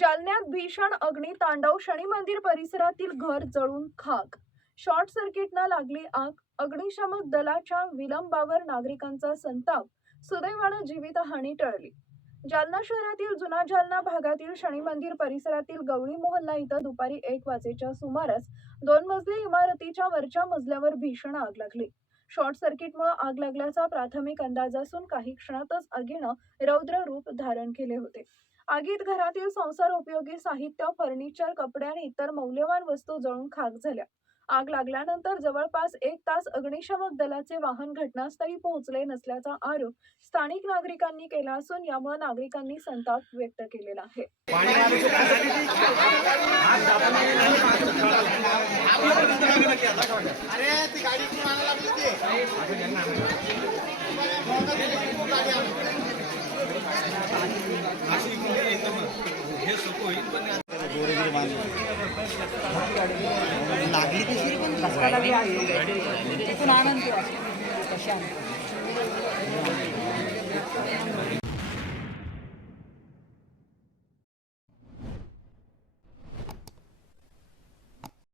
जालन्यात भीषण अग्नितांडव, शनी मंदिर परिसरातील घर जळून खाक. शॉर्ट सर्किटनं लागली आग, अग्निशमक दलाच्या विलंबावर नागरिकांचा संताप. सुदैवानं जीवितहानी टळली. जालना शहरातील जुना जालना भागातील शनी मंदिर परिसरातील गवळी मोहल्ला इथं दुपारी 1 वाजेच्या सुमारास 2 मजली इमारतीच्या वरच्या मजल्यावर भीषण आग लागली. शॉर्ट सर्किटमुळे आग लागल्याचा प्राथमिक अंदाज असून काही क्षणातच आगीनं रौद्र रूप धारण केले होते. आगीत घरातील संसार उपयोगी साहित्य, फर्निचर, कपडे आणि इतर मौल्यवान वस्तू जळून खाक झाल्या. आग लागल्यानंतर जवळपास 1 तास अग्निशमक दलाचे वाहन घटनास्थळी पोहोचले नसल्याचा आरोप स्थानिक नागरिकांनी केला असून यामुळे नागरिकांनी संताप व्यक्त केलेला आहे. लागली कशी पण धसका लागली तिथून आनंद